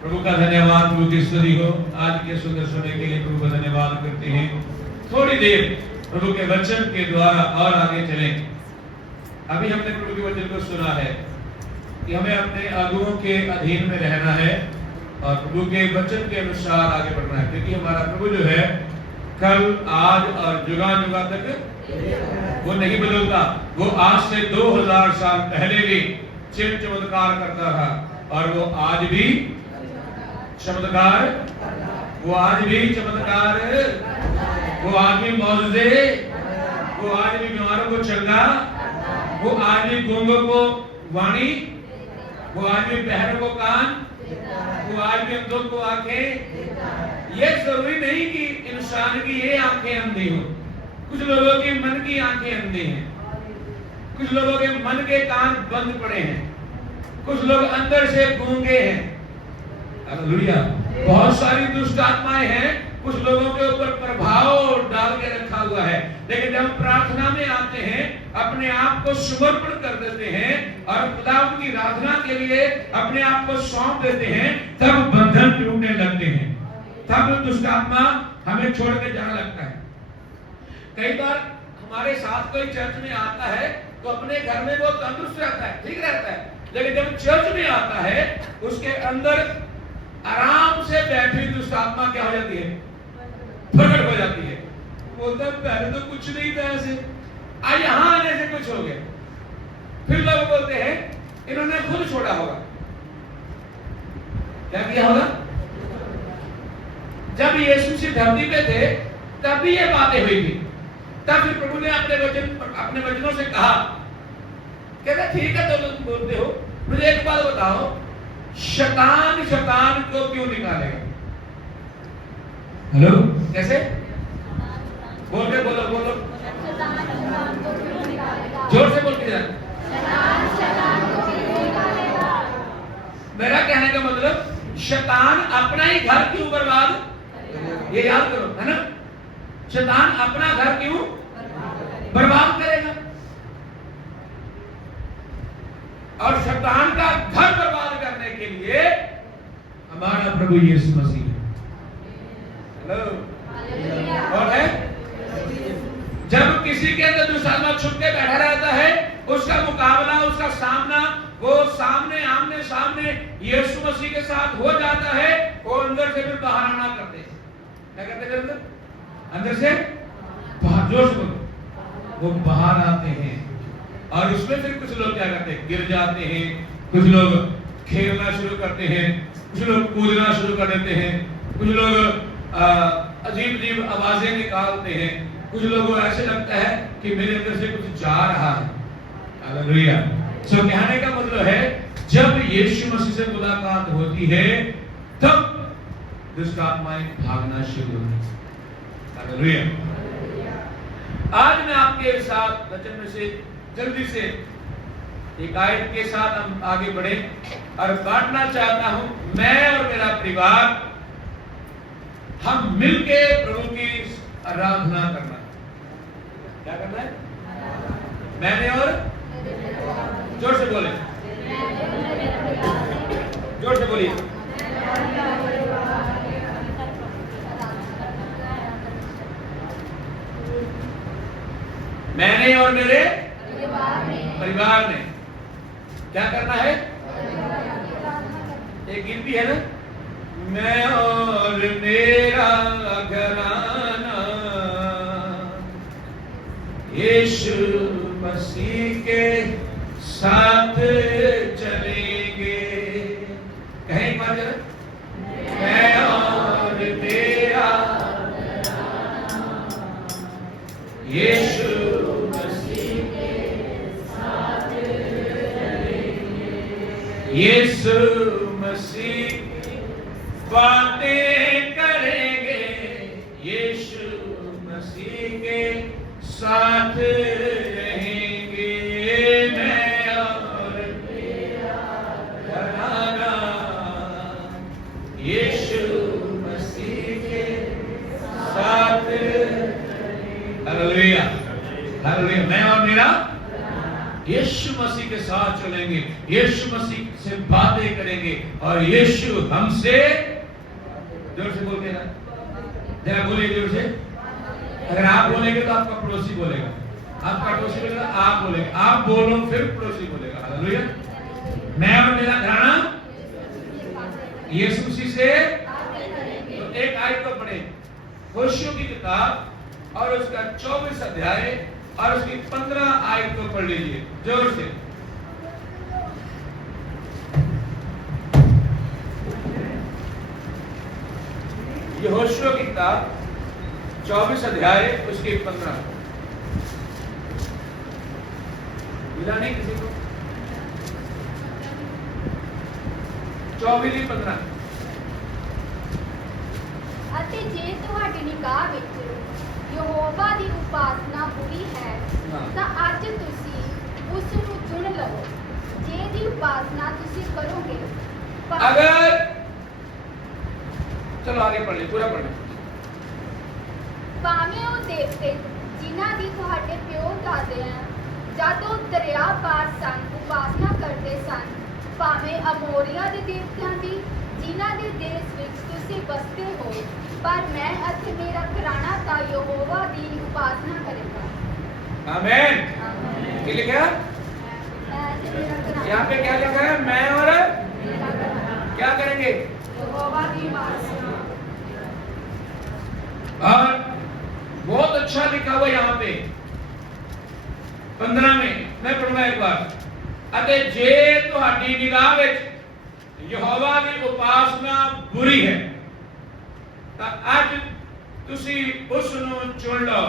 प्रभु का धन्यवाद, प्रभु की स्तुति हो। आज के सुंदर समय के लिए प्रभु का धन्यवाद करते हैं। थोड़ी देर प्रभु के वचन के द्वारा और आगे चलें। अभी हमने प्रभु के वचन को सुना है कि हमें अपने अगुओं के अधीन में रहना है और प्रभु के वचन के अनुसार आगे बढ़ना है, क्योंकि हमारा प्रभु जो है कल, आज और जुगा जुगा तक वो नहीं बदलता। वो आज से 2000 साल पहले भी चिन्ह चमत्कार करता रहा और वो आज भी चमत्कार, वो आज भी चमत्कार, वो आज भी मौजूदे, वो आज भी बीमारों को चंगा, वो आज भी गूंगों को वाणी, वो आज भी बहरों को कान, वो आज भी अंधों को आंखें। ये जरूरी नहीं कि इंसान की ये आंखें अंधी हो। कुछ लोगों के मन की आंखें अंधी हैं, कुछ लोगों के मन के कान बंद पड़े हैं, कुछ लोग अंदर से गूंगे हैं। हालेलुया। बहुत सारी दुष्ट आत्माएं हैं, कुछ लोगों के ऊपर प्रभाव डाल के रखा हुआ है। लेकिन जब हम प्रार्थना में आते हैं, अपने आप को समर्पण कर देते हैं और खुदा की आराधना के लिए अपने आप को सौंप देते हैं, तब बंधन टूटने लगते हैं, तब दुष्ट आत्मा हमें छोड़ के जाने लगता है। कई बार हमारे साथ कोई चर्च में आता है तो अपने घर में वो तंदुरुस्त रहता है, ठीक रहता है, लेकिन जब चर्च में आता है उसके अंदर आराम से बैठी दुष्ट आत्मा क्या हो जाती है? प्रकट हो जाती है। बोलता है पहले तो कुछ नहीं था ऐसे, आज यहां आने से कुछ हो गया। फिर लोग बोलते हैं इन्होंने खुद छोड़ा होगा। क्या किया होगा? जब यीशु से धरती पे थे तब भी ये बातें हुई थी। तब फिर प्रभु ने अपने वचनों से कहा, कहता ठीक है तो तुम बोलते हो, मुझे एक बात बताओ, शैतान शैतान को क्यों निकालेगा? हेलो, कैसे? बोल के बोलो, बोलो जोर से बोल के जा। मेरा कहने का मतलब, शैतान अपना ही घर क्यों बर्बाद, ये याद करो, है ना? शैतान अपना घर क्यों बर्बाद करेगा? और शैतान का घर बर्बाद करने के लिए हमारा प्रभु यीशु मसीह है। हेलो, और है जब किसी के अंदर दुष्टात्मा छुप के बैठा रहता है, उसका मुकाबला, उसका सामना, वो सामने आमने सामने यीशु मसीह के साथ हो जाता है, वो अंदर से फिर बाहर आना करते हैं। क्या करते हैं? अंदर से बाहर, जोश बोलो, वो बाहर आते हैं। और उसमें फिर कुछ लोग क्या करते हैं? गिर जाते हैं, कुछ लोग खेलना शुरू करते हैं, कुछ लोग कूदना शुरू कर देते हैं, कुछ लोग अजीब अजीब आवाजें निकालते हैं, कुछ लोगों को ऐसे लगता है कि मेरे अंदर से कुछ जा रहा है। हालेलुया। सो कहने का मतलब है, जब यीशु मसीह से मुलाकात होती है तब दुष्ट आत्माएं भागना शुरू होती है। हालेलुया। आज मैं आपके साथ वचन में से जल्दी से एक आयत के साथ हम आगे बढ़े और बांटना चाहता हूं, मैं और मेरा परिवार हम मिलके प्रभु की आराधना करना। क्या करना है? मैंने और, जोर से बोले, जोर से बोलिए। मैंने और मेरे परिवार ने क्या करना है? एक गिनती है ना, मैं और मेरा घराना यीशु मसीह के साथ चलेंगे। कहीं एक बार जरा, मैं और मेरा यीशु मसीह के साथ चलेंगे। यीशु मसीह बातें करेंगे, यीशु मसीह के साथ रहेंगे। मैं और मेरा घराना यीशु मसीह के साथ। Hallelujah, hallelujah. मैं और मेरा यीशु मसीह के साथ चलेंगे, यीशु मसीह से बातें करेंगे और यीशु हमसे, जोर से बोल के ना, जरा बोलिए जोर से। अगर आप बोलेंगे तो आपका पड़ोसी बोलेगा, आपका पड़ोसी बोलेगा, आप बोलेंगे, आप बोलो फिर पड़ोसी बोलेगा। हालेलुया। मैं और मेरा घराना यीशु मसीह से। तो एक आयत को पढ़े, होशियों की किताब और उसका 24 अध्याय और उसकी 15 आयत को पढ़ लीजिए जोर से। ये होशियों की किताब 24 अध्याय उसकी 15। मिला नहीं किसी को? 24 ही 15। ਅਤੇ ਜੇ ਤੁਹਾਡੀ ਨਿਗਾਹ ਵਿੱਚ ਯਹੋਵਾ ਦੀ ਉਪਾਸਨਾ ਬੁਰੀ ਹੈ ਤਾਂ ਅੱਜ ਤੁਸੀਂ ਉਸ ਨੂੰ ਚੁਣ ਲਓ। ਜੇ ਦੀ ਉਪਾਸਨਾ ਤੁਸੀਂ ਕਰੋਗੇ अगर, चलो आगे पढ़ ले, पूरा पढ़ ले। ਭਾਵੇਂ ਉਹ ਦੇਵਤੇ ਜਿਨ੍ਹਾਂ ਦੀ ਤੁਹਾਡੇ ਪਿਓ ਦਾਦਿਆਂ ਜਦੋਂ ਦਰਿਆ ਪਾਰ ਸਨ ਉਪਾਸਨਾ ਕਰਦੇ ਸਨ, ਭਾਵੇਂ ਅਮੋਰੀਆਂ ਦੇ ਦੇਵਤਿਆਂ ਦੀ ਜਿਨ੍ਹਾਂ ਦੇ ਦੇਸ਼ ਵਿੱਚ ਤੁਸੀਂ ਬਸਦੇ ਹੋ, पर मैं ਅਤੇ मेरा घराना ਤਾਂ यहोवा ਦੀ ਉਪਾਸਨਾ करेगा। आमीन। क्या लिखा? यहाँ पे क्या लिखा है? मैं और क्या करेंगे? यहोवा की उपासना। और बहुत अच्छा लिखा हुआ यहाँ पे 15 में, मैं पढ़ूंगा एक बार। अते जे तुहाडी निगाह विच यहोवा की उपासना बुरी है ਤਾਂ ਅੱਜ ਤੁਸੀਂ ਉਸ ਨੂੰ ਚੁਣ ਲਓ।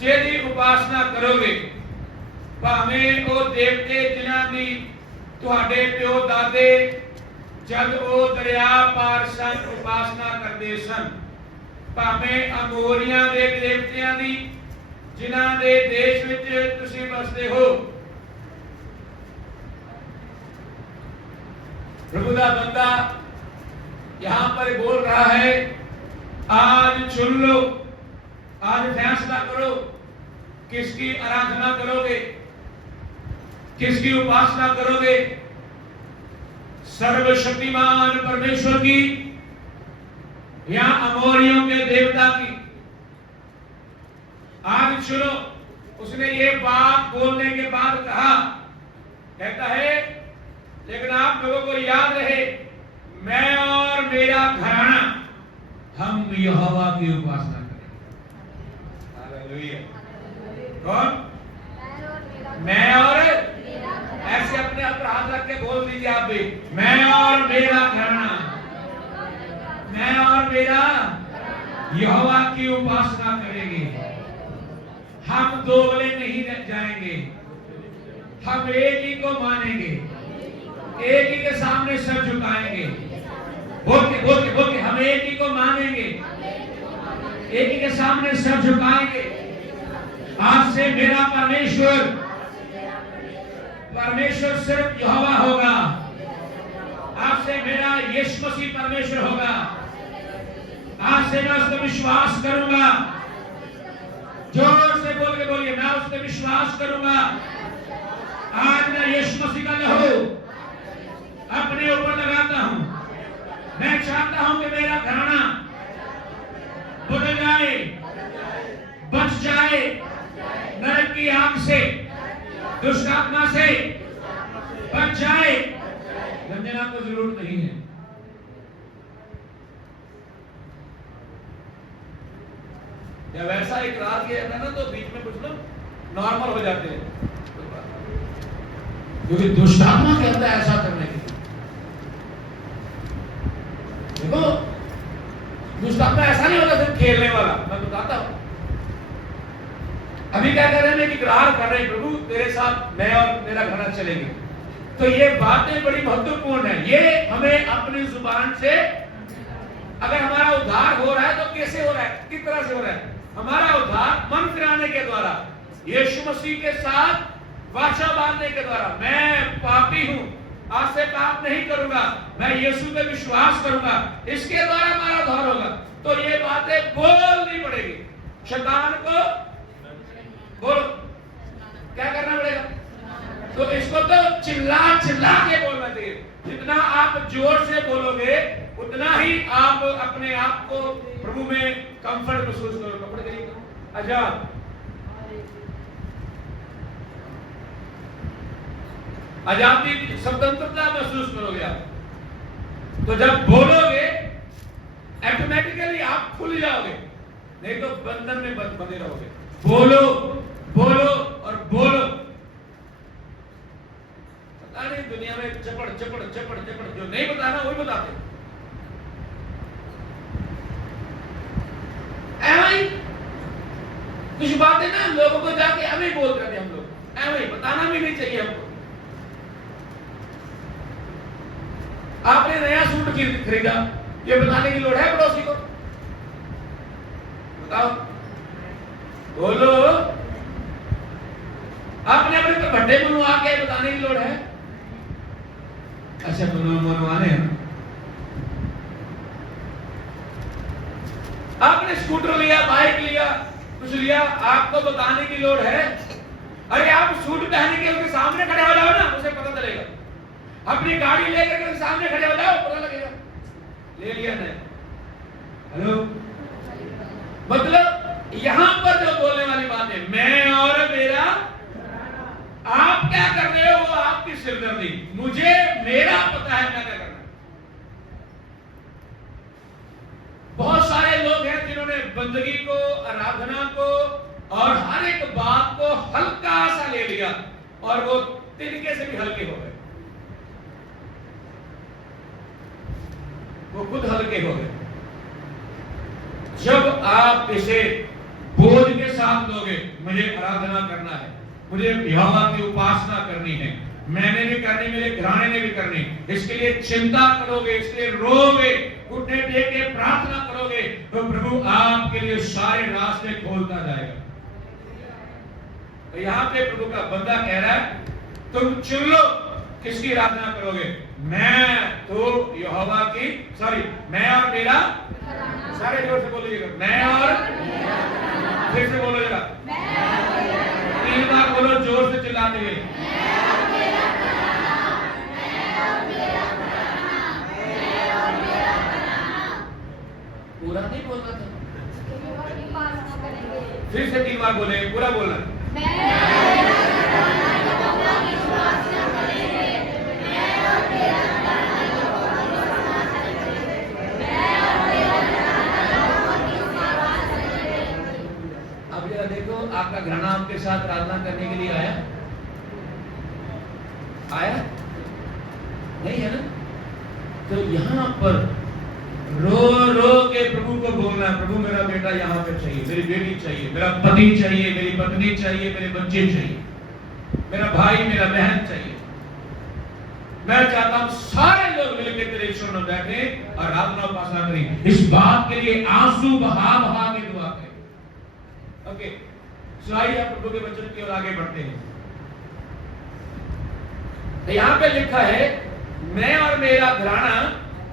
ਜਿਹਦੀ ਉਪਾਸਨਾ ਕਰੋਗੇ, ਭਾਵੇਂ ਉਹ ਦੇਵਤੇ ਜਿਨ੍ਹਾਂ ਦੀ ਤੁਹਾਡੇ ਪਿਓ ਦਾਦੇ ਜਦ ਉਹ ਦਰਿਆ ਪਾਰ ਸਨ ਉਪਾਸਨਾ ਕਰਦੇ ਸਨ, ਭਾਵੇਂ ਅਮੋਰੀਆਂ ਦੇ ਦੇਵਤਿਆਂ ਦੀ ਜਿਨ੍ਹਾਂ ਦੇ ਦੇਸ਼ ਵਿੱਚ ਤੁਸੀਂ ਵਸਦੇ ਹੋ। प्रभु का बंदा यहां पर बोल रहा है, आज चुन लो, आज फैसला करो किसकी आराधना करोगे, किसकी उपासना करोगे, सर्वशक्तिमान परमेश्वर की या अमोरियों के देवता की। आज चुनो। उसने ये बात बोलने के बाद कहा, कहता है लेकिन आप लोगों को याद रहे, मैं और मेरा घराना हम यहोवा की उपासना करेंगे। हालेलुया। कौन? मैं और ऐसे अपने ऊपर हाथ रख के बोल दीजिए आप भी, मैं और मेरा घराना, मैं और मेरा यहोवा की उपासना करेंगे। हम दोगले नहीं रह जाएंगे, हम एक ही को मानेंगे, एक ही के सामने सर झुकाएंगे। बोल के हम एक ही को मानेंगे, एक ही के सामने सर झुकाएंगे। आज से मेरा परमेश्वर सिर्फ यहोवा होगा। आज से मेरा यीशु मसीह परमेश्वर होगा। आज से मैं उस पर विश्वास करूंगा। जोर से बोल के बोलिए, मैं उस पर विश्वास करूंगा। आज मैं यीशु मसीह का लहू अपने ऊपर लगाता हूं। मैं चाहता हूं कि मेरा घराना बदल जाए, बच जाए नरक की आग से, दुष्ट आत्मा से बच जाए। धन्यवाद को जरूरत नहीं है। जब ऐसा इकरार किया जाता है ना, तो बीच में कुछ लोग नॉर्मल हो जाते हैं, क्योंकि दुष्ट आत्मा कहता है ऐसा करने के लिए। देखो, दुष्ट आत्मा ऐसा नहीं होता सिर्फ खेलने वाला। मैं बताता हूं, अभी क्या कर रहे हैं कि इकरार कर रहे हैं, प्रभु तेरे साथ मैं और मेरा घराना चलेंगे। तो ये बातें बड़ी महत्वपूर्ण है। ये हमें अपनी जुबान से, अगर हमारा उद्धार हो रहा है तो कैसे हो रहा है, किस तरह से हो रहा है? हमारा उद्धार मन फिराने के द्वारा, यीशु मसीह के साथ वाचा बांधने के द्वारा। मैं पापी हूं, आज से पाप नहीं करूंगा, मैं यीशु पे विश्वास करूंगा, इसके द्वारा हमारा उद्धार होगा। तो ये बातें बोलनी पड़ेगी। शैतान को बोलो, क्या करना पड़ेगा? तो इसको तो चिल्ला चिल्ला के बोलना चाहिए। जितना आप जोर से बोलोगे उतना ही आप अपने आप को प्रभु में कंफर्ट महसूस करोगे। कपड़े करिए आजाद, आजादी, स्वतंत्रता महसूस करोगे आप। तो जब बोलोगे ऑटोमेटिकली आप खुल जाओगे, नहीं तो बंधन में बंधे रहोगे। बोलो बोलो और बोलो। पता नहीं दुनिया में चपड़ चपड़ चपड़ चपड़, जो नहीं बताना वही बताते। कुछ बातें ना लोगों को जाके ऐसे ही बोल करते हम लोग, ऐसे ही बताना भी नहीं चाहिए हमको। आपने नया सूट खरीदा, ये बताने की लोड़ है पड़ोसी को? बताओ, बोलो। आपने अपने भट्टे बनवा के बताने की लोड़ है? अच्छा बनवाने हैं। आपने स्कूटर लिया, बाइक लिया, कुछ लिया, आपको बताने की लोड़ है? अरे आप सूट पहन के उसके सामने खड़े हो जाओ ना, उसे पता चलेगा। अपनी गाड़ी लेकर के सामने खड़े हो जाओ, पता लगेगा। ले लिया नहीं? हेलो, मतलब यहां पर जो बोलने वाली बात है, मैं और मेरा, आप क्या कर रहे हो वो आपकी सिरदर्दी, मुझे मेरा पता है मैं क्या करना। बहुत सारे लोग हैं जिन्होंने बंदगी को, आराधना को और हर एक बात को हल्का सा ले लिया और वो तिनके से भी हल्के हो गए। वो खुद हल्के हो गए। जब आप इसे बोझ के साथ लोगे, मुझे आराधना करना है, मुझे यहोवा की उपासना करनी है, मैंने भी करनी, मेरे घराने ने भी करनी, इसके लिए चिंता करोगे, इसके लिए रोगे, घुटने टेक के प्रार्थना करोगे, तो प्रभु आपके लिए सारे रास्ते खोलता जाएगा। तो यहाँ पे प्रभु का बंदा कह रहा है, तुम चुन लो किसकी आराधना करोगे। मैं तो यहोवा की, मैं और मेरा, सारे जोर से बोलिएगा, मैं और, फिर से बोलिएगा, 3 बार बोलो जोर से चिल्लाते हुए। पूरा नहीं बोलना था, फिर से 3 बार बोले, पूरा बोलना। अब जरा देखो, आपका घराना आपके साथ आराधना करने के लिए आया नहीं है ना? तो यहाँ पर रो रो के प्रभु को बोलना, प्रभु मेरा बेटा यहाँ पे चाहिए, मेरी बेटी चाहिए, मेरा पति चाहिए, मेरी पत्नी चाहिए, मेरे बच्चे चाहिए, मेरा भाई, मेरा बहन चाहिए। मैं चाहता हूं सारे लोग मिलकर तेरे चरणों में बैठे और आराधना उपासना करें। इस बात के लिए आंसू बहा बहा के दुआ करें। ओके, आइए आप प्रभु के वचन की ओर आगे बढ़ते हैं। तो यहाँ पे लिखा है, मैं और मेरा घराना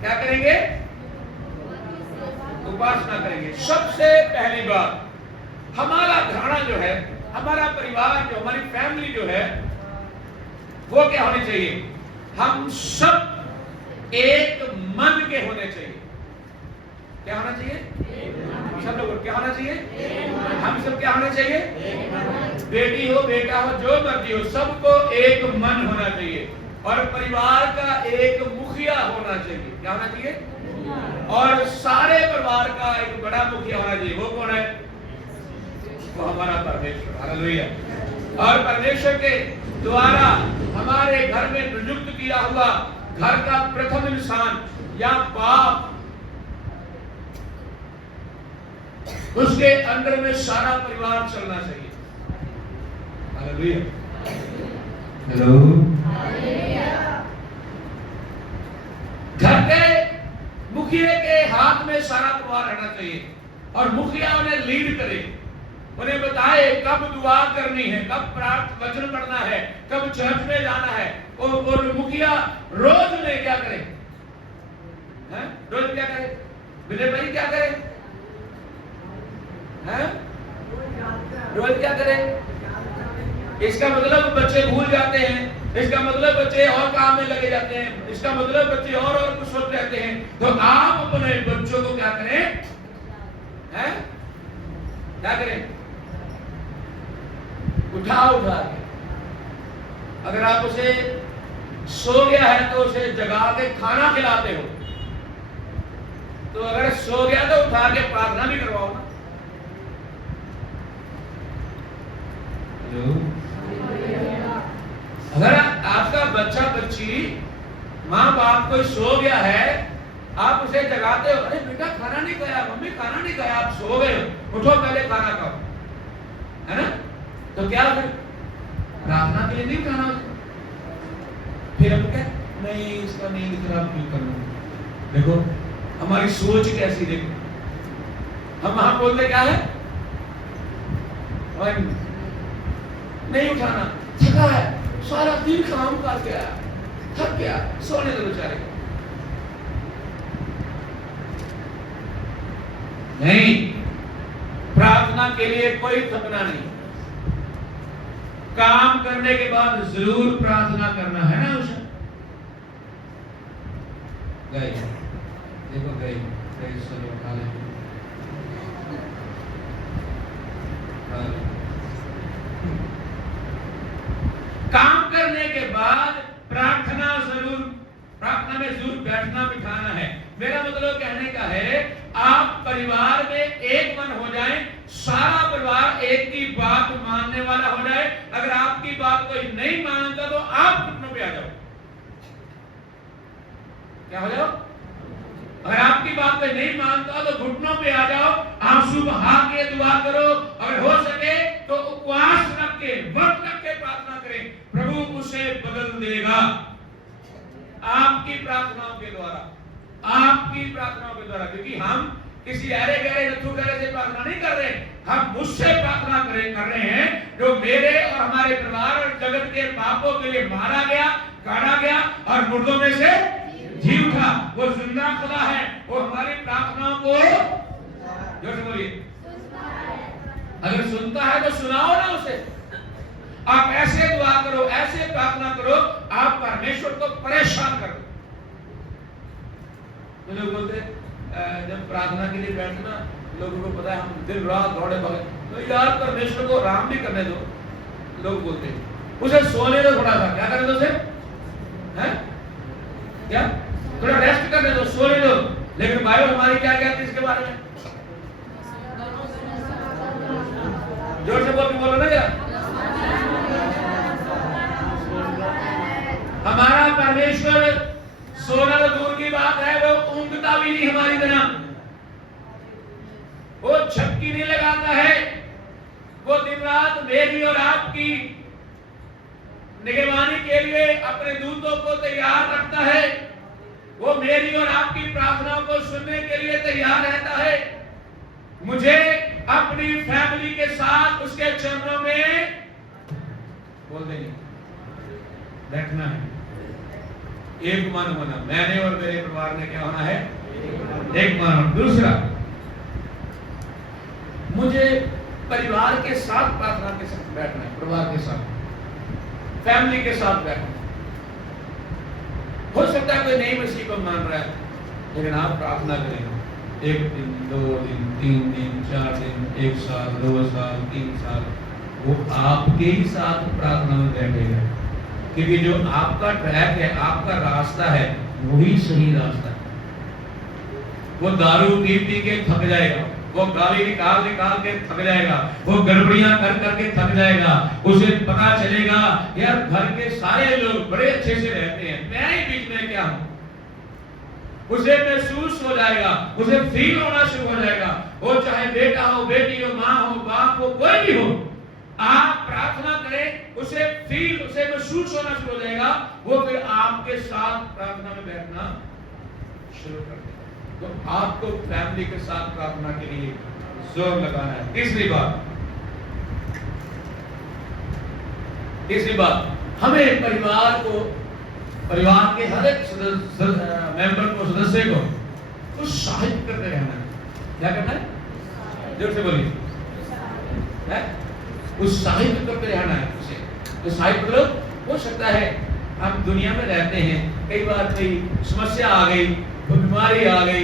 क्या करेंगे? उपासना करेंगे। सबसे पहली बात, हमारा घराना जो है, हमारा परिवार जो, हमारी फैमिली जो है, वो क्या होनी चाहिए? हम सब एक मन के होने चाहिए। क्या होना चाहिए? सब लोग क्या होना चाहिए? हम सब क्या होना चाहिए? बेटी हो, बेटा हो, जो मर्जी हो, सबको एक मन होना चाहिए और परिवार का एक मुखिया होना चाहिए। क्या होना चाहिए? और सारे परिवार का एक बड़ा मुखिया होना चाहिए। वो कौन है? वो हमारा परमेश्वर। हालेलुया। और परमेश्वर के द्वारा हमारे घर में नियुक्त किया हुआ घर का प्रथम इंसान या बाप, उसके अंदर में सारा परिवार चलना चाहिए। हालेलुया। हेलो, घर के मुखिया के हाथ में सारा परिवार रहना चाहिए और मुखिया उन्हें लीड करे, उन्हें बताए कब दुआ करनी है, कब प्रार्थना वचन पढ़ना है, कब चर्च में जाना है। और मुखिया रोज उन्हें क्या करे? हैं? रोज क्या करे? विजय भाई क्या करे? हैं? रोज क्या करे? इसका मतलब बच्चे भूल जाते हैं, इसका मतलब बच्चे और काम में लगे जाते हैं, इसका मतलब बच्चे और कुछ सोच रहते हैं। तो आप अपने बच्चों को क्या करें, हैं? क्या करें? उठा के, अगर आप उसे सो गया है तो उसे जगा के खाना खिलाते हो, तो अगर सो गया तो उठा के प्रार्थना भी करवाओ ना। अगर आपका बच्चा बच्ची माँ बाप कोई सो गया है, आप उसे जगाते हो, अरे बेटा खाना नहीं खाया, मम्मी खाना नहीं खाया, आप सो गए हो, उठो पहले खाना खाओ, है ना? तो क्या फिर प्रार्थना के लिए नहीं खाना उसे? फिर हम क्या, नहीं इसका नींद खराब क्यों करना? देखो हमारी सोच कैसी, देखो हम वहां बोलते क्या है, नहीं उठाना, थका है, सारा दिन काम करके आया, थक गया, सोने दो बेचारे को। नहीं, प्रार्थना के लिए कोई थकना नहीं, काम करने के बाद जरूर प्रार्थना करना है ना उसे। गए, देखो गए, चलो खा ले। काम करने के बाद प्रार्थना में जरूर बैठना बिठाना है। मेरा मतलब कहने का है, आप परिवार में एक मन हो जाएं, सारा परिवार एक की बात मानने वाला हो जाए। अगर आपकी बात कोई नहीं मानता तो आप घुटनों पे आ जाओ। क्या हो जाओ? अगर आपकी बात कोई नहीं मानता तो घुटनों पे आ जाओ, आंसू बहा के दुआ करो, अगर हो सके तो उपवास रख के, व्रत रख के प्रार्थना करें, प्रभु उसे बदल देगा। आपकी प्रार्थनाओं के द्वारा, आपकी प्रार्थनाओं के द्वारा, क्योंकि हम किसी अरे गहरे नथु गहरे से प्रार्थना नहीं कर रहे, हम मुझसे प्रार्थना कर रहे हैं जो मेरे और हमारे परिवार और जगत के पापों के लिए मारा गया, काटा गया और मुर्दों में से जी उठा। वो जिंदा खुदा है, वो हमारी प्रार्थनाओं को जोर से बोलिए, अगर सुनता है तो सुनाओ ना उसे। आप ऐसे दुआ करो, ऐसे प्रार्थना करो, आप परमेश्वर को परेशान करो। तो लोग बोलते जब प्रार्थना के लिए बैठना, लोगों को पता है हम दिन रात दौड़े भागे, तो यार परमेश्वर को आराम भी करने दो। लोग बोलते उसे सोने दो थोड़ा सा, क्या करने दो उसे, हैं? क्या थोड़ा रेस्ट करने दो, सोने दो। लेकिन बाइबल हमारी क्या कहती है इसके बारे में? जोर से बोलो ना यार। हमारा परमेश्वर सोना तो दूर की बात है, वो ऊँघता भी नहीं हमारी तरह, वो झपकी नहीं लगाता है, वो दिन रात मेरी और आपकी निगरानी के लिए अपने दूतों को तैयार रखता है, वो मेरी और आपकी प्रार्थनाओं को सुनने के लिए तैयार रहता है। मुझे अपनी फैमिली के साथ उसके चरणों में बोल देंगे बैठना है, एक मन होना। मैंने और मेरे परिवार ने क्या होना है, एक मन होना। दूसरा, मुझे परिवार के साथ प्रार्थना के साथ बैठना है, परिवार के साथ, फैमिली के साथ बैठना। हो सकता है कोई नई मसीह को मान रहा है, लेकिन आप प्रार्थना करें, 1 दिन 2 दिन 3 दिन 4 दिन 1 साल 2 साल 3 साल, वो आपके ही साथ प्रार्थना में बैठेगा, क्योंकि जो आपका ट्रैक है, आपका रास्ता है, वही सही रास्ता है। वो दारू पी पी के थक जाएगा, वो गाली निकाल के थक जाएगा, वो गड़बड़ियां कर के थक जाएगा। उसे पता चलेगा यार घर के सारे लोग बड़े अच्छे से रहते हैं, मैं ही बीच में क्या हूं। उसे महसूस हो जाएगा, उसे फील होना शुरू हो जाएगा, वो चाहे बेटा हो, बेटी हो, माँ हो, बाप हो, कोई भी हो, आप प्रार्थना करें, उसे फील, उसे महसूस होना शुरू हो जाएगा, वो फिर आपके साथ प्रार्थना में बैठना शुरू कर देगा। तो आपको फैमिली के साथ प्रार्थना के लिए जोर लगाना है। तीसरी बात, हमें परिवार के हर एक मेंबर को, सदस्य को उत्साहित करते रहना है। क्या करना है? जोर से बोलिए, उत्साहित करते रहना है उसे। उत्साहित मतलब हो सकता है हम दुनिया में रहते हैं, कई बार कोई समस्या आ गई, कोई बीमारी आ गई,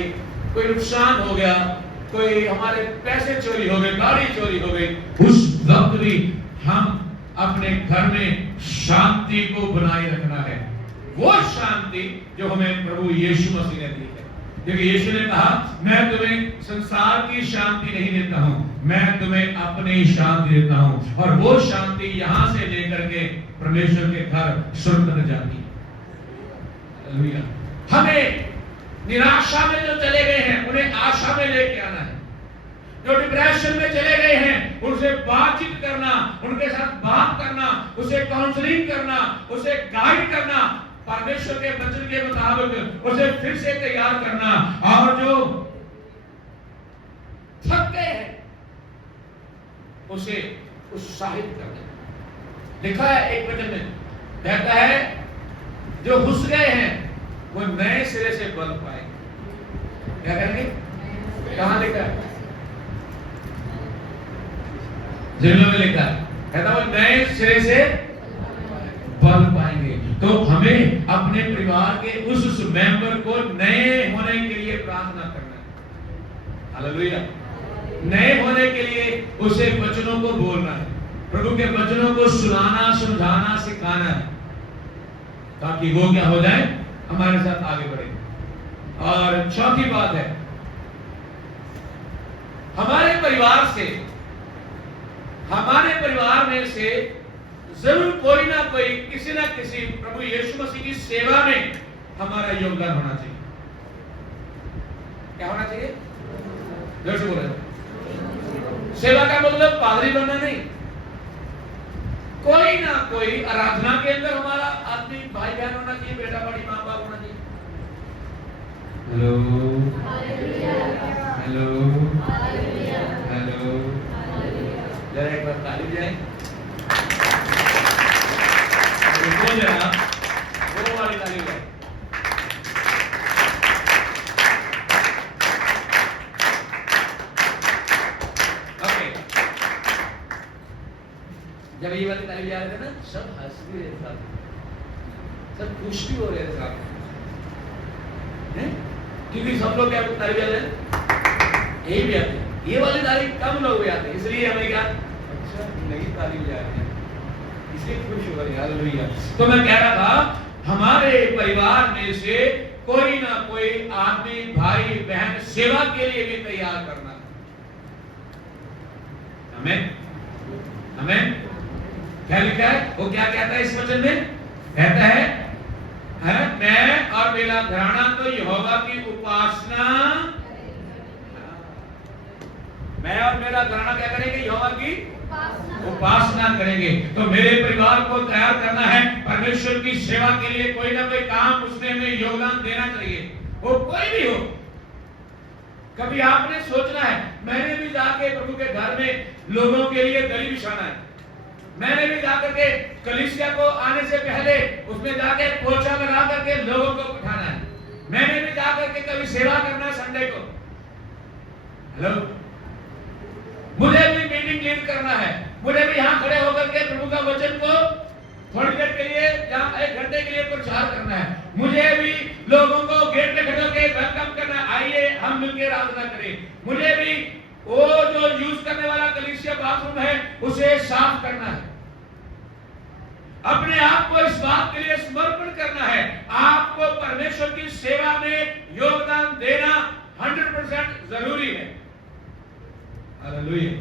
कोई नुकसान हो गया, कोई हमारे पैसे चोरी हो गए, गाड़ी चोरी हो गई, उस वक्त भी हम अपने घर में शांति को बनाए रखना है। वो शांति जो हमें प्रभु यीशु मसीह ने दी है, क्योंकि यीशु ने कहा मैं तुम्हें संसार की शांति नहीं देता हूं, मैं तुम्हें अपनी शांति देता हूं। और वो शांति यहां से लेकर के परमेश्वर के घर स्वर्ग तक जाती है। हालेलुया। हमें निराशा में जो चले गए हैं उन्हें आशा में लेके आना है। जो डिप्रेशन में चले गए हैं उनसे बातचीत करना, उनके साथ बात करना, उसे काउंसलिंग करना, उसे गाइड करना, परमेश्वर के वचन के मुताबिक उसे फिर से तैयार करना। और जो थक गए हैं उसे उत्साहित करना। लिखा है एक वचन में, कहता है जो घुस गए हैं वो नए सिरे से बल पाएंगे। क्या करेंगे? कहां लिखा है? जिलों में लिखा है, कहता वो नए सिरे से बल पाएंगे। तो हमें अपने परिवार के उस मेंबर को नए होने के लिए प्रार्थना करना है। हालेलुया। नए होने के लिए उसे वचनों को बोलना है, प्रभु के वचनों को सुनाना, समझाना, सिखाना है, ताकि वो क्या हो जाए, हमारे साथ आगे बढ़े। और चौथी बात है, हमारे परिवार में से जरूर कोई ना कोई किसी ना किसी प्रभु यीशु मसीह की सेवा में हमारा योगदान होना चाहिए। क्या होना चाहिए? जोर से बोलो। सेवा का मतलब पादरी बनना नहीं, कोई ना कोई आराधना के अंदर हमारा आदमी भाई बहन होना चाहिए, बेटा बड़ी माँ बाप होना चाहिए। हेलो हेलो हेलो, जरा एक बार ताली जाए। वो वाली ताली जाए। ओके, जब ये वाली ताली जा रहे थे ना, सब हंस भी रहे थे, सब खुश भी हो रहे थे साहब, क्योंकि सब लोग क्या ताली बजा रहे हैं, यही भी आते, ये वाली ताली कम लोग भी आते, इसलिए हमें क्या, अच्छा नई ताली बजा रहे हैं, इसलिए खुश हो रहे हैं। हालेलुया। तो मैं कह रहा था, हमारे परिवार में से कोई ना कोई आदमी, भाई बहन सेवा के लिए भी तैयार करना है। हमें हमें क्या लिखा है? वो क्या कहता है इस वचन में? कहता है मैं और मेरा घराना तो यहोवा की उपासना, मैं और मेरा घराना क्या करेंगे? यहोवा की उपासना करेंगे। तो मेरे परिवार को तैयार करना है परमेश्वर की सेवा के लिए। कोई ना कोई काम उसने में योगदान देना चाहिए, वो कोई भी हो। कभी आपने सोचना है, मैंने भी जाके प्रभु के घर में लोगों के लिए दरी बिछाना है, मैंने भी जाकर के कलीसिया को आने से पहले उसमें जाके पोछा लगा करके लोगों को बिठाना है, मैंने भी जाकर के कभी सेवा करना है संडे को। हेलो, मुझे भी मीटिंग लीड करना है, मुझे भी यहाँ खड़े होकर के प्रभु का वचन को थोड़ी देर के लिए या 1 घंटे के लिए प्रचार करना है, मुझे भी लोगों को गेट पे खड़े होकर वेलकम करना है, आइए हम मिलकर आराधना करें, मुझे भी वो जो यूज करने वाला कलीसिया बाथरूम है उसे साफ करना है। अपने आप को इस बात के लिए समर्पण करना है। आपको परमेश्वर की सेवा में योगदान देना 100% जरूरी है। हालेलुया।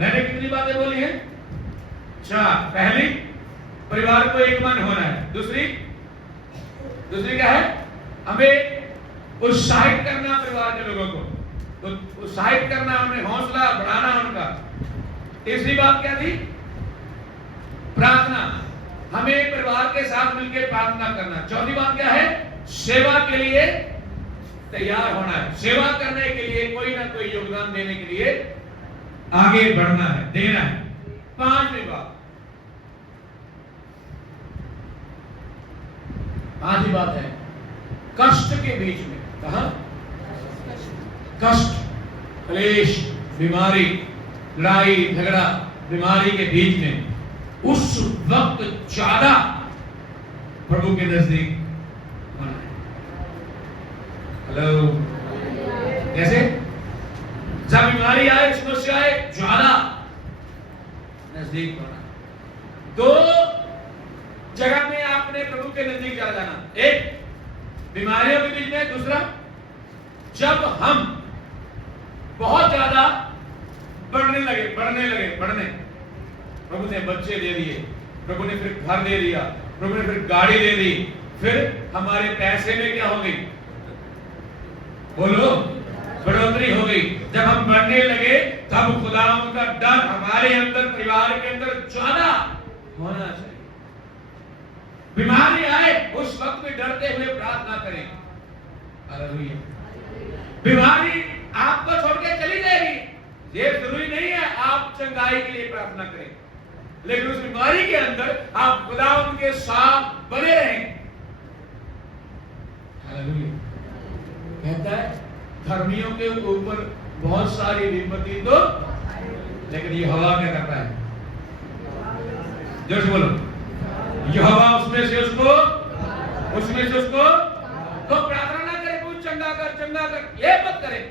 मैंने कितनी बातें बोली हैं? 4। पहली, परिवार को एक मन होना है। दूसरी क्या है? हमें उत्साहित करना परिवार के लोगों को, तो उत्साहित करना, उन्हें हौसला बढ़ाना उनका। तीसरी बात क्या थी? प्रार्थना, हमें परिवार के साथ मिलकर प्रार्थना करना। चौथी बात क्या है? सेवा के लिए तैयार होना है, सेवा करने के लिए कोई ना कोई योगदान देने के लिए आगे बढ़ना है, देना है। पांचवी बात है कष्ट के बीच में। कहा? कष्ट, क्लेश, बीमारी, लड़ाई झगड़ा, बीमारी के बीच में उस वक्त ज्यादा प्रभु के नजदीक होना है। हेलो, कैसे? जब बीमारी आए, समस्या आए, ज्यादा नजदीक होना। दो जगह में आपने प्रभु के नजदीक जा जाना, एक बीमारियों के बीच में, दूसरा जब हम बहुत ज्यादा बढ़ने, प्रभु ने बच्चे दे दिए, प्रभु ने फिर घर दे दिया, प्रभु ने फिर गाड़ी दे दी, फिर हमारे पैसे में क्या हो गई? बोलो, बढ़ोतरी हो गई। जब हम बढ़ने लगे तब खुदा का डर हमारे अंदर, परिवार के अंदर ज्यादा होना चाहिए। बीमारी आए उस वक्त में डरते हुए प्रार्थना करें। हालेलुया। बीमारी आपको छोड़ के चली जाएगी, ये जरूरी नहीं है आप चंगाई के लिए प्रार्थना करें, लेकिन उस बीमारी के अंदर आप खुदा उनके साथ बने रहें। हालेलुया। कहता है धर्मियों के ऊपर बहुत सारी विपत्ति तो, लेकिन ये हवा क्या करता है? जोर से बोलो, यहोवा उसमें से उसको तो प्रार्थना ना करें कुछ चंगा कर, ये मत करें।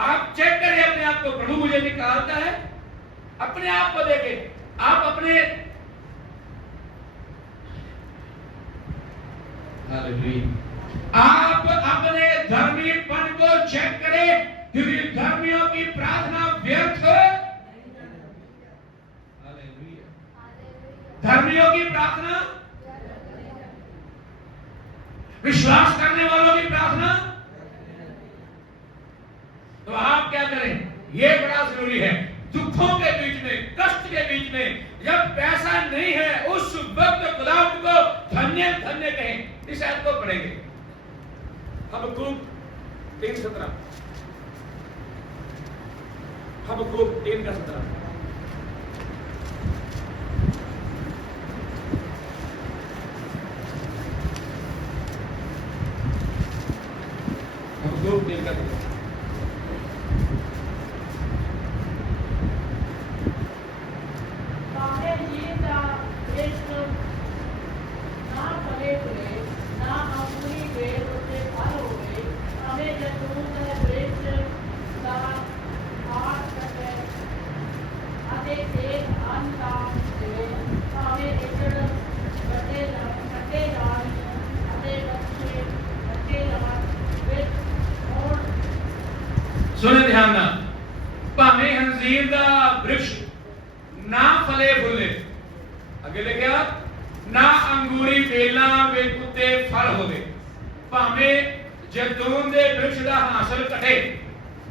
आप चेक करें अपने आप को, प्रभु मुझे निकालता है। अपने आप को देखें, आप अपने आप अपने धर्मीपन को चेक करें, क्योंकि धर्मियों की प्रार्थना व्यर्थ है। धर्मियों की प्रार्थना, विश्वास करने वालों की प्रार्थना, तो आप क्या करें? यह बड़ा जरूरी है। दुखों के बीच में, कष्ट के बीच में, जब पैसा नहीं है उस वक्त खुदा उनको धन्य धन्य कहें। इस आयत को पढ़ेंगे हबक्कूक 3:17, हबक्कूक 3:17। हबक्कूक 3:17। सुने ध्यान ना, भावे अंजीर दा वृक्ष ना फले फूले, अगले क्या ना अंगूरी बेला बेकुते फल होवे, भावे जैतून दे वृक्ष दा हासिल घटे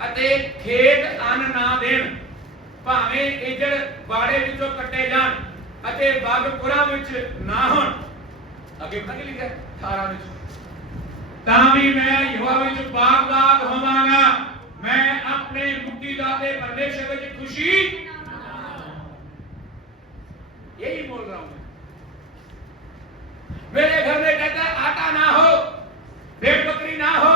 अते खेत अन्न ना देन, भावे इजड़ बाड़े विचों कट्टे जान अते बागपुरा विच ना होण। अगे पता लिखा है 18 विच, तां भी मैं यहोवा विच बाग होवांगा, मैं अपने मुक्तिदाते परमेश्वर की खुशी, यही बोल रहा हूं। मेरे घर में कहता है आटा ना हो, भेड़ बकरी ना हो,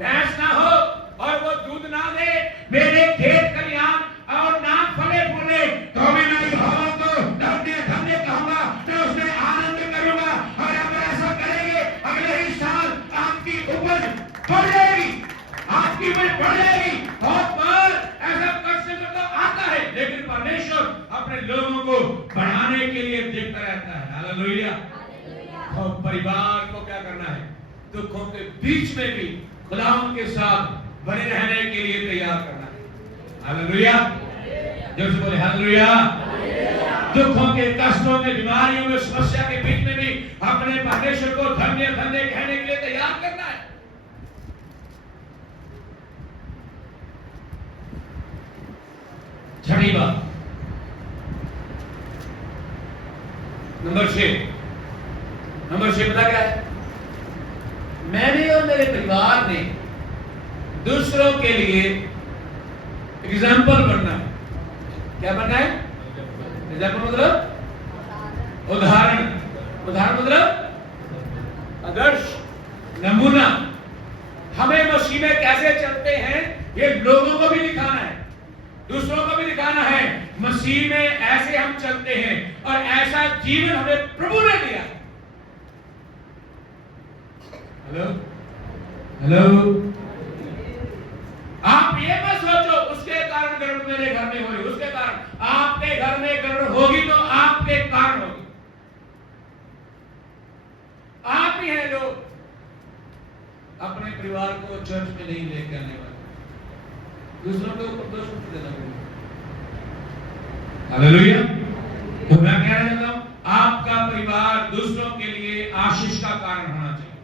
भैंस ना हो और वो दूध ना दे, मेरे खेत खलिहान और ना फले फूले, तो मैं यहोवा को धन्य धन्य कहूंगा, मैं उसमें आनंद करूंगा। और अगर ऐसा करेंगे अगले ही साल आपकी उपज बढ़ जाएगी, आपकी उपज बढ़ जाएगी। बहुत बार ऐसा कष्ट तो आता है, लेकिन परमेश्वर अपने लोगों को बढ़ाने के लिए देखता रहता है। हालेलुया। और परिवार को क्या करना है? दुखों के बीच में भी खुदा के साथ बने रहने के लिए तैयार करना है। हालेलुया। जोर से बोले हालेलुया। दुखों के, कष्टों में, बीमारियों में, समस्या के बीच में भी अपने परमेश्वर को धन्य धन्य कहने के लिए तैयार करना है। छठी बात, नंबर 6 पता क्या है? मैंने और मेरे परिवार ने दूसरों के लिए एग्जाम्पल बनना है। क्या बनना है? एग्जाम्पल मतलब उदाहरण, मतलब आदर्श, नमूना। हमें मसीह में कैसे चलते हैं ये लोगों को भी दिखाना है, दूसरों को भी दिखाना है मसीह में ऐसे हम चलते हैं और ऐसा जीवन हमें प्रभु ने दिया। हेलो हेलो, आप ये मत सोचो उसके कारण गड़बड़ मेरे घर में हो रही, उसके कारण आपके घर में गड़बड़ होगी तो आपके कारण होगी। आप ही हैं जो अपने परिवार को चर्च में नहीं लेकर आने वाले, दूसरों के ऊपर दोष मत देना पड़ेगा। हालेलुया। तो मैं कहना चाहता हूं, आपका परिवार दूसरों के लिए आशीष का कारण होना चाहिए।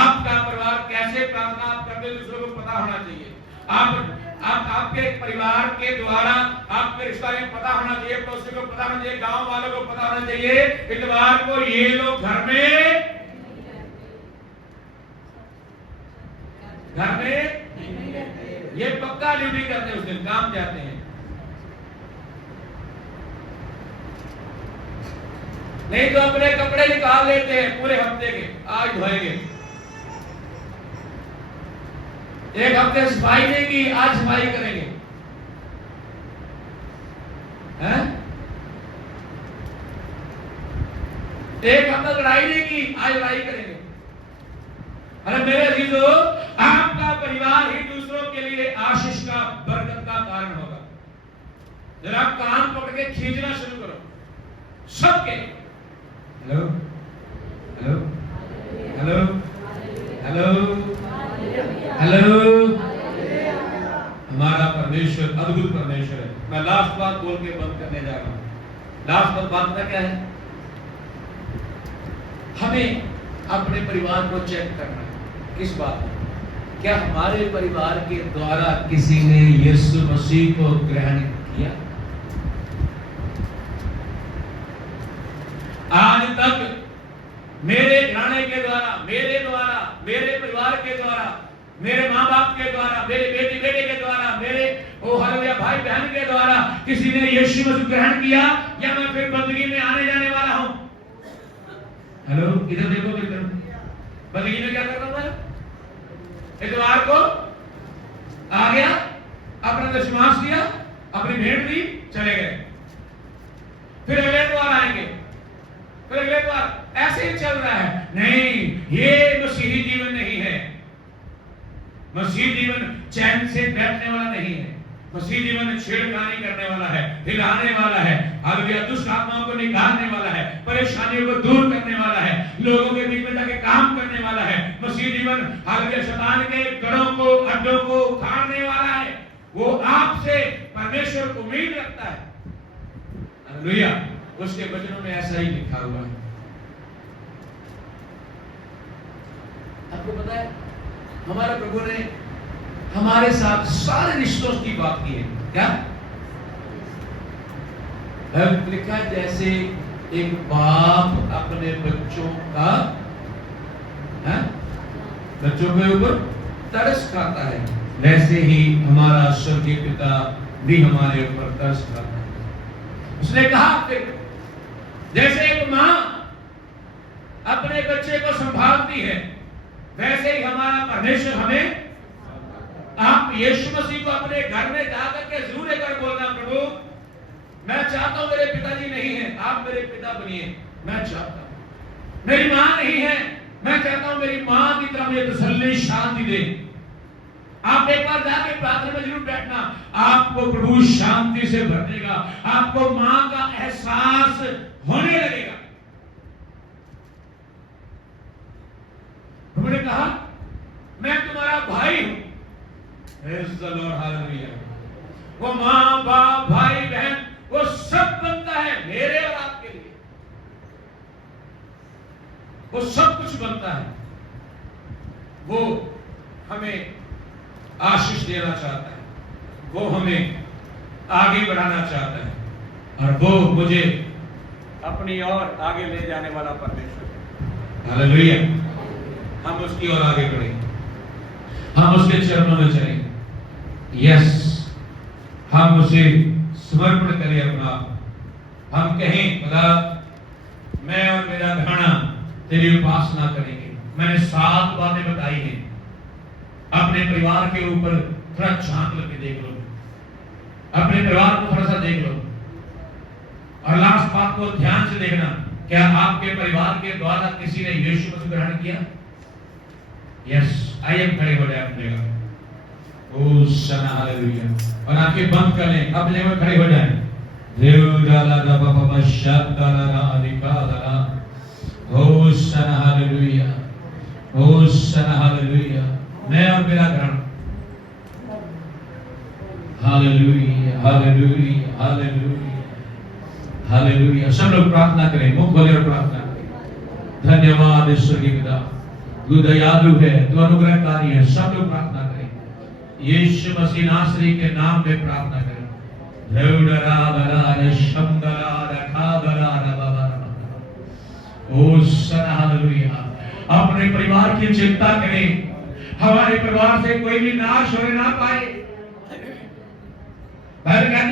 आपका परिवार कैसे प्रार्थना आप करते हैं दूसरों को पता होना चाहिए। आपके परिवार के द्वारा आपके रिश्तेदारों को पता होना चाहिए, पड़ोसी को पता होना चाहिए, गांव वालों को पता होना चाहिए, इतवार को ये लोग घर में ये पक्का ड्यूटी करते हैं, उस दिन काम जाते हैं। नहीं तो अपने कपड़े निकाल लेते हैं पूरे हफ्ते के, आज धोएंगे। एक हफ्ते सफाई नहीं की, आज सफाई करेंगे। हैं? एक हफ्ता लड़ाई नहीं की, आज लड़ाई करेंगे। अरे मेरे अजीजों, आपका परिवार ही दूसरों के लिए आशीष का, बरकत का कारण होगा। जरा कान पकड़ के खींचना शुरू करो सबके। Hello hello hello hello hello, हमारा परमेश्वर अद्भुत परमेश्वर है। मैं लास्ट बात बोल के बंद करने जा रहा हूं। लास्ट बात पता क्या है? हमें अपने परिवार को चेक करना है। किस बात? क्या हमारे परिवार के द्वारा किसी ने यीशु मसीह को ग्रहण किया? आज तक मेरे घराने के द्वारा, मेरे परिवार के द्वारा, मेरे माँ बाप के द्वारा, मेरे बेटे के द्वारा, मेरे हालेलुया भाई बहन के द्वारा किसी ने यीशु मसीह ग्रहण किया, या मैं फिर बंदगी में आने जाने वाला हूं? हेलो, इधर देखो, इधर बंदगी में क्या कर रहा हूं? इतवार को आ गया, अपना दशमांश दिया, अपनी भेंट दी, चले गए। फिर अगले द्वार आएंगे, फिर अगले द्वार, ऐसे ही चल रहा है। नहीं, ये मसीही जीवन नहीं है। मसीही जीवन चैन से बैठने वाला नहीं है। मसीही जीवन छेड़खानी करने वाला है, हिलाने वाला है, हालेलुया, दुष्ट आत्माओं को निकालने वाला है, परेशानियों को दूर करने वाला है, लोगों के बीच में जाके काम करने वाला है। मसीही जीवन हालेलुया शैतान के गढ़ों को, अड्डों को उखाड़ने वाला है। वो आपसे परमेश्वर को उम्मीद रखता है। हालेलुया, उसके वचनों में ऐसा ही लिखा हुआ है। आपको पता है, हमारे प्रभु ने हमारे साथ सारे रिश्तों की बात की है। क्या लिखा? जैसे एक बाप अपने बच्चों का, बच्चों के ऊपर तरस खाता है, वैसे ही हमारा स्वर्गीय पिता भी हमारे ऊपर तरस खाता है। उसने कहा जैसे एक माँ अपने बच्चे को संभालती है, वैसे ही हमारा परमेश्वर हमें। आप यीशु मसीह को अपने घर में जाकर के जरूर एक बार बोलना, प्रभु मैं चाहता हूं मेरे पिताजी नहीं है, आप मेरे पिता बनिए। मैं चाहता हूं, मेरी मां नहीं है, मैं चाहता हूं मेरी मां की तरह मुझे तसल्ली, शांति दे। आप एक बार जाके प्रार्थना में जरूर बैठना, आपको प्रभु शांति से भर देगा, आपको मां का एहसास होने लगेगा। प्रभु ने कहा मैं तुम्हारा भाई हूं। वो मां बाप भाई बहन वो सब बनता है मेरे और आपके लिए, वो सब कुछ बनता है। वो हमें आशीष देना चाहता है, वो हमें आगे बढ़ाना चाहता है, और वो मुझे अपनी ओर आगे ले जाने वाला परमेश्वर है। हालेलुया। हम उसकी ओर आगे बढ़ेंगे, हम उसके चरणों में चलेंगे। यस, हम उसे समर्पण करें अपना। हम कहें खुदा मैं और मेरा घराना तेरी उपासना करेंगे। मैंने 7 बातें बताई हैं, अपने परिवार के ऊपर थोड़ा झांक करके देख लो। अपने परिवार को थोड़ा सा देख लो और लास्ट बात को ध्यान से देखना, क्या आपके परिवार के द्वारा किसी ने यीशु मसीह ग्रहण किया? यस, आइए खड़े हो जाए अपने जगह। ओ सना हालेलुया, और आंखें बंद कर लें, अपने जगह खड़े हो जाएं। देवदाला दा बाबा मशादाला दा अधिकाला, ओ सना हालेलुया, ओ सना हालेलुया। मैं और मेरा घर, हालेलुया हालेलुया हालेलुया हालेलुया। सब लोग प्रार्थना करें, मुंह खोले और प्रार्थना करें। धन्यवाद ईश्वर की पिता, तू दयालु है, तू अनुग्रहकारी है। सब लोग प्रार्थना करें, यीशु मसीह नासरी के नाम में प्रार्थना करें। ओ सना हालेलुया। अपने परिवार की चिंता करें, हमारे परिवार से कोई भी नाश हो ना पाए।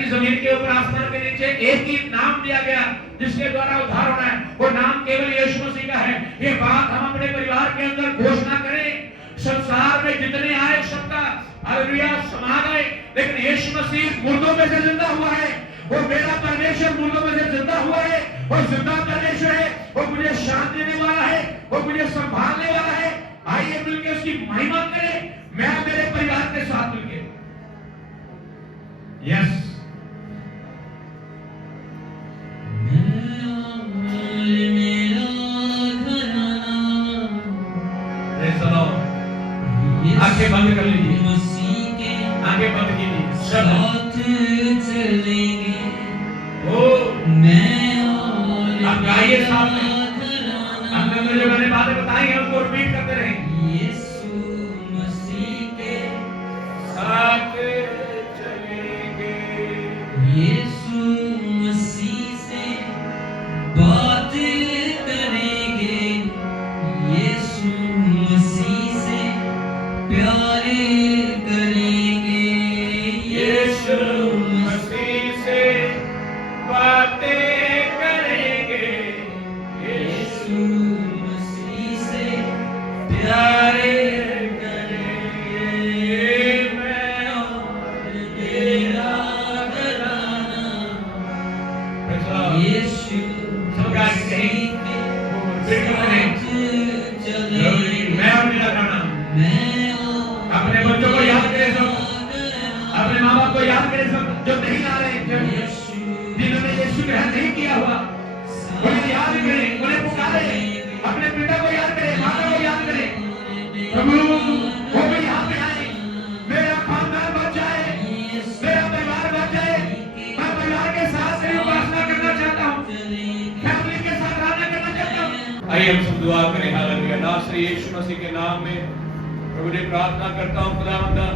जमीन के ऊपर आसमान के नीचे एक ही नाम दिया गया जिसके द्वारा उद्धार होना है, वो नाम केवल यीशु मसीह का है। ये बात हम अपने परिवार के अंदर घोषणा करें। संसार में जितने आए सबका हालेलुया समा गए, लेकिन यीशु मसीह मुर्दों में से जिंदा हुआ है। वो मेरा परमेश्वर मुर्दों में से जिंदा हुआ है, वो जिंदा परमेश्वर है, वो मुझे शांति देने वाला है, वो मुझे संभालने वाला है। आइए मिलकर उसकी महिमा करें, मैं मेरे परिवार के साथ मिलकर। यस, आंखें बंद कर लीजिए, आंखें बंद कीजिए, साथ चलेंगे। ओ आप गाइए साथ में, हमने जो मैंने बातें बताई हैं उसको रिपीट करते रहें। यीशु मसीह के साथ चलेंगे, यीशु मसीह से बात करेंगे, यीशु मसीह से प्यारे करेंगे, यीशु मसीह से बातें करेंगे, यीशु मसीह से प्यारे करेंगे। मैं और मेरा घराना यीशु मसीह के चलेंगे। मैं और मेरा घराना, अपने बच्चों को याद करें सब, अपने माँ बाप को याद करें सब जो नहीं आ रहे, जिन्होंने यीशु ग्रहण नहीं किया हुआ, उन्हें याद करें, उन्हें पुकारें। अपने पिता को याद करें, माता को याद करें, प्रभु वो भी यहाँ पे आए, मेरा खानदान बच जाए, मेरा परिवार बच जाए। मैं परिवार के साथ से उपासना करना चाहता हूँ, फैमिली के साथ प्रार्थना करना चाहता हूँ। आइए हम सब दुआ करें। हालेलुया। नासरी यीशु मसीह के नाम में प्रभु जी प्रार्थना करता हूँ, खुदावंदा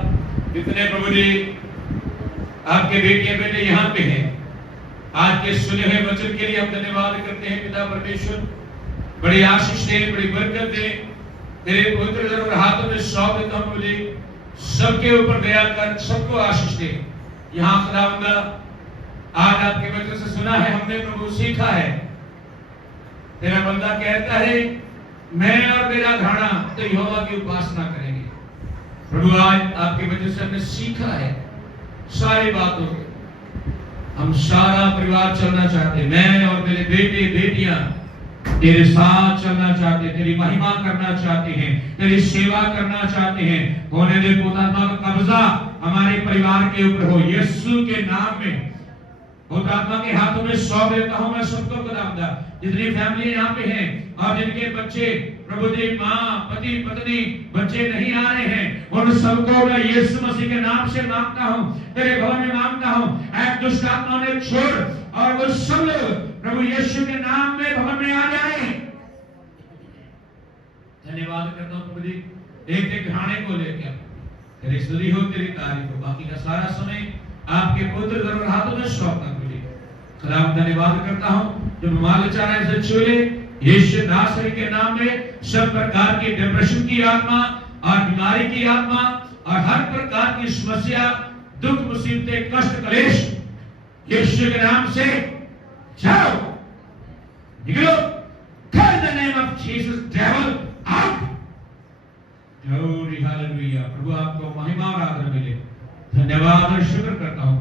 जितने प्रभु जी आपके बेटियां बेटे यहाँ पे हैं, आज के सुने हुए वचन के लिए हम धन्यवाद करते हैं। पिता परमेश्वर बड़ी आशीष दे, बड़ी बरकत दे, तेरे पवित्र जरूर हाथों में सौंप देता हूँ। मुझे सबके ऊपर दया कर, सबको आशीष दे। यहाँ खुदावंदा आज आपके वचन से सुना है, हमने प्रभु सीखा है, तेरा बंदा कहता है मैं और मेरा घराना तो यहोवा की उपासना करेंगे। प्रभु आज आपके वजह से हमने सीखा है सारी बातों, हम सारा परिवार चलना चाहते, मैं और मेरे बेटे बेटियां तेरे साथ चलना चाहते, तेरी महिमा करना चाहते हैं, तेरी सेवा करना चाहते हैं। होने दे खुदात्मा का कब्जा हमारे परिवार के ऊपर हो, यीशु के नाम में खुदात्मा के हाथों में सौंप देता हूं मैं सबको। खुदावंदा जितनी फैमिली यहाँ पे हैं और जिनके बच्चे प्रभु जी माँ पति पत्नी बच्चे नहीं आ रहे हैं, उन सबको मैं यीशु मसीह के नाम से मांगता हूँ, तेरे भवन में मांगता हूँ, ऐ दुष्ट आत्माओं ने छोड़ और वो सब लोग प्रभु यीशु के नाम में भवन में आ जाए। धन्यवाद करता हूँ प्रभु जी, एक एक घराने को लेकर तेरी स्तुति हो, तेरी तारीफ हो। बाकी का सारा समय आपके पुत्र जरूर हाथों में सौंपता हूँ। खुदा धन्यवाद करता हूँ जो बीमार बेचारा इसे छूले, यीशु नासरी के नाम में सब प्रकार की डिप्रेशन की आत्मा और बीमारी की आत्मा और हर प्रकार की समस्या दुख मुसीबतें कष्ट क्लेश यीशु के नाम से जाओ, निकलो। In the name of Jesus, devil out. Glory, hallelujah. प्रभु आपको महिमा और आदर मिले। धन्यवाद और शुक्र करता हूँ।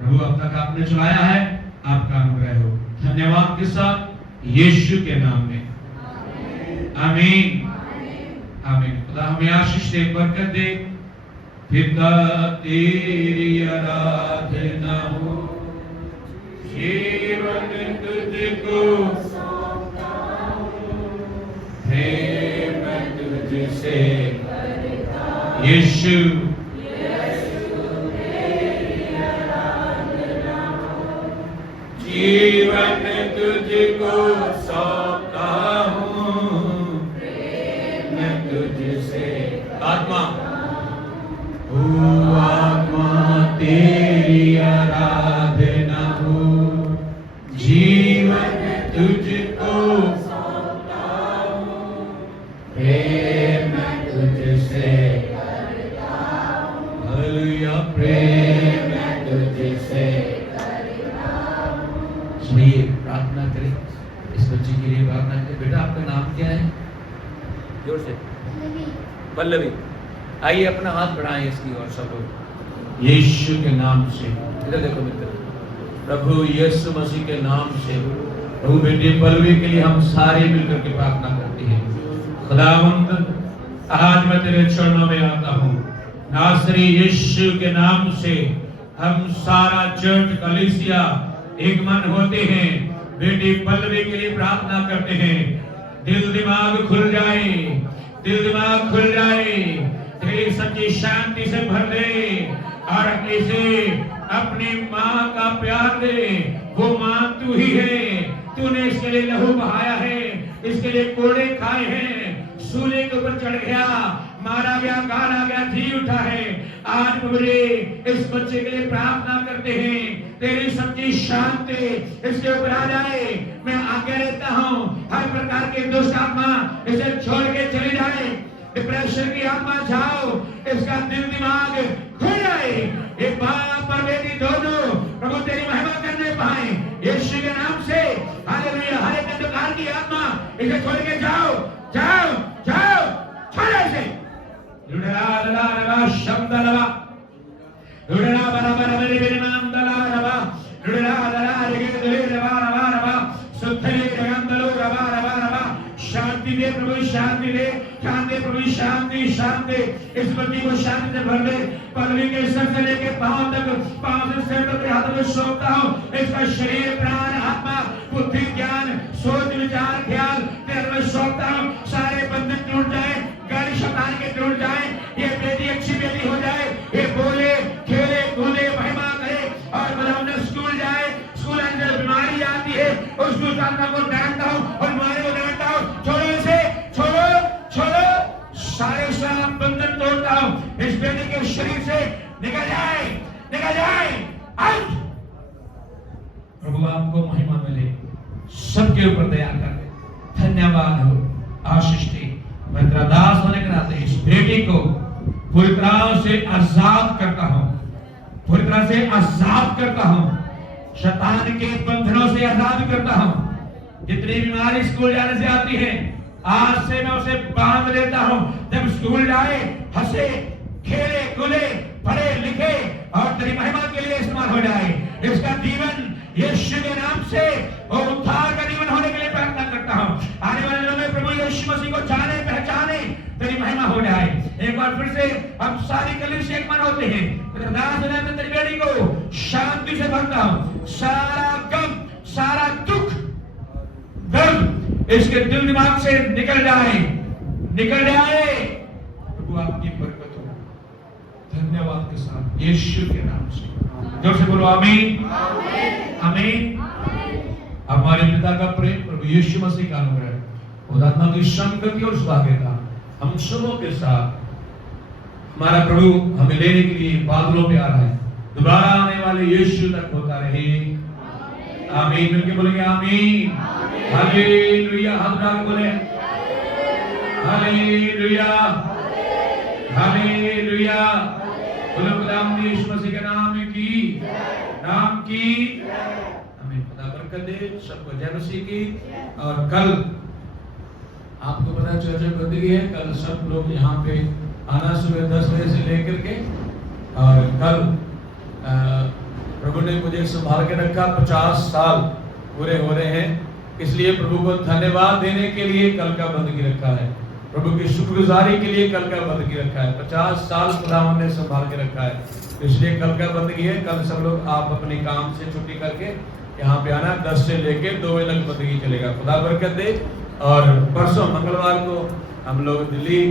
प्रभु अब तक आपने चलाया है, आपका अनुग्रह हो। धन्यवाद के साथ यीशु के नाम में आमीन आमीन। खुदा हमें आशीष दे, बरकत दे। पिता तेरी आराधना हो, जीवन तुझको सौंपता हूं, प्रेम तुझसे करता हूं। यीशु जीवन तुझको सौंपता हूं, प्रेम तुझसे। आत्मा ओ आत्मा तेरी आराधना हो, जीवन तुझको सौंपता हूं, प्रेम तुझसे करता हूं। हालेलुया, प्रेम तुझसे करता हूं। सुनिए, प्रार्थना करें, इस बच्चे के लिए प्रार्थना करें। बेटा आपका नाम क्या है? जोर से। पल्लवी। आइए अपना हाथ बढ़ाएं इसकी और सब लोग यीशु के नाम से। इधर देखो मित्र, प्रभु यीशु मसीह के नाम से प्रभु बेटी पल्लवी के लिए हम सारे मिलकर के प्रार्थना करते हैं। खुदावंद, आज मैं तेरे चरणों में आता हूँ। नासरी यीशु के नाम से हम सारा चर्च कलीसिया एक मन होते हैं, बेटी पल्लवी के लिए प्रार्थना करते हैं। दिल दिमाग खुल जाए, दिल दिमाग खुल जाए, तेरी सच्ची शांति से भर दे और इसे अपनी माँ का प्यार दे। वो माँ तू ही है, तूने इसके लिए लहू बहाया है, इसके लिए कोड़े खाए हैं, सूले के ऊपर चढ़ गया, मारा गया, गाला गया, जी उठा है। आज मुझे इस बच्चे के लिए प्रार्थना करते हैं, तेरी सच्ची शांति इसके ऊपर आ जाए। मैं आज्ञा देता हूँ, हर प्रकार के दुष्ट आत्मा इसे छोड़ के चली जाए। डिप्रेशन की आत्मा जाओ, इसका दिल दिमाग खुल जाए। एक बाप और बेटी दोनों प्रभु तेरी महिमा करने पाए यीशु के नाम से। हालेलुया। हर एक अंधकार की आत्मा इसे छोड़ के जाओ, जाओ, जाओ, छोड़ो इसे। लुढ़ा लला रवा शब्द लवा, लुढ़ा बरा बरा मेरे मेरे नाम दला रवा, लुढ़ा लला रे दले रवा रवा रवा, सुथले रंगलो रवा रवा रवा। शांति दे प्रभु, शांति दे, शांति प्रभु, शांति शांति। इस बच्ची को शांति से भर दे। पल्लवी के सर से लेके पांव तक, पांव से सिर तक हाथों में सौंपता हूँ। इसका शरीर, प्राण, आत्मा, बुद्धि, ज्ञान, सोच, विचार, ख्याल तेरे में सौंपता हूँ। सारे बंधन टूट जाए, गाड़ी शैतान के टूट जाए। ये बेटी अच्छी बेटी हो जाए, ये बोले, खेले, कूदे, महिमा करे और बलवंत स्कूल जाए। स्कूल अंदर बीमारी आती है, उस आत्मा को डांटता हूँ और बीमारी को डांटता हूँ। छोड़ो इसे, छोड़ो, छोड़ो। सारे श्राप बंधन तोड़ता हूँ। इस बेटी के शरीर से निकल जाए, निकल जाए, आउट। प्रभु आपको महिमा मिले, सबके ऊपर दया कर दे। धन्यवाद हो, आशीष दे। मैं तेरा दास होने के नाते इस बेटी को पूरी तरह से आजाद करता हूँ, पूरी तरह से आजाद करता हूँ, शैतान के बंधनों से आजाद करता हूँ। जितनी बीमारी स्कूल जाने से आती है, आज से मैं उसे बांध लेता हूँ। जब स्कूल जाए, हंसे, खेले, कूदे, पढ़े लिखे और तेरी महिमा के लिए इस्तेमाल हो जाए। इसका जीवन यीशु के नाम से और उद्धार का जीवन होने के लिए प्रार्थना करता हूँ। आने वाले दिनों में प्रभु यीशु मसीह को जाने, पहचाने, तेरी महिमा हो जाए। एक बार फिर से हम सारी कलीसिया एक मन होते हैं। तेरी बेटी को शांति से भरता हूँ। सारा गम, सारा दुख, दर्द इसके दिल दिमाग से निकल जाए, निकल जाए। प्रभु आपकी बरकत हो। धन्यवाद के साथ यीशु के नाम से जोर से बोलो आमीन, आमीन। हमारे पिता का प्रेम, प्रभु यीशु मसीह का अनुग्रह, खुदात्मा की संगति और सौभाग्यता हम सबों के साथ, हमारा प्रभु हमें लेने के लिए बादलों पे आ रहा है, दोबारा आने वाले यीशु तक होता रहे। आमीन। मिलके बोलेंगे आमीन। हालेलुया। हाथ उठा के बोले हालेलुया, हालेलुया। बोलो खुदा यीशु मसीह के नाम की, नाम की। हमें खुदा बरकत दे, सबको जय मसीह की। और कल आपको पता है चर्च बंदी है, कल सब लोग यहाँ पे आना सुबह 10 बजे से लेकर के, और कल प्रभु ने मुझे संभाल के रखा। 50 साल पूरे हो रहे हैं, इसलिए प्रभु को धन्यवाद देने के लिए कल का बंदगी रखा है। प्रभु की शुक्रगुजारी के लिए कल का बंदगी रखा है। 50 साल खुदावंद ने संभाल के रखा है, इसलिए कल का बंदगी है। कल सब लोग आप अपने काम से छुट्टी करके यहाँ पे आना। 10 से लेके 2 बजे तक बंदगी चलेगा। खुदा बरकत दे। और परसों मंगलवार को हम लोग दिल्ली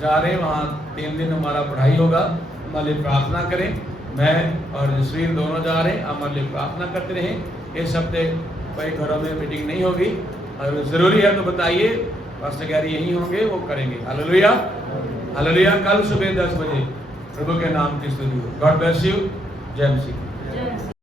जा रहे हैं, वहाँ 3 दिन हमारा पढ़ाई होगा। हमारे लिए प्रार्थना करें। मैं और जसवीर दोनों जा रहे हैं, हमारे लिए प्रार्थना करते रहें। इस हफ्ते कोई घरों में मीटिंग नहीं होगी, और ज़रूरी है तो बताइए, पास्टर गैरी यहीं होंगे, वो करेंगे। Hallelujah, hallelujah. कल सुबह 10 बजे प्रभु के नाम की स्तुति हो। God bless you. जय मसीह।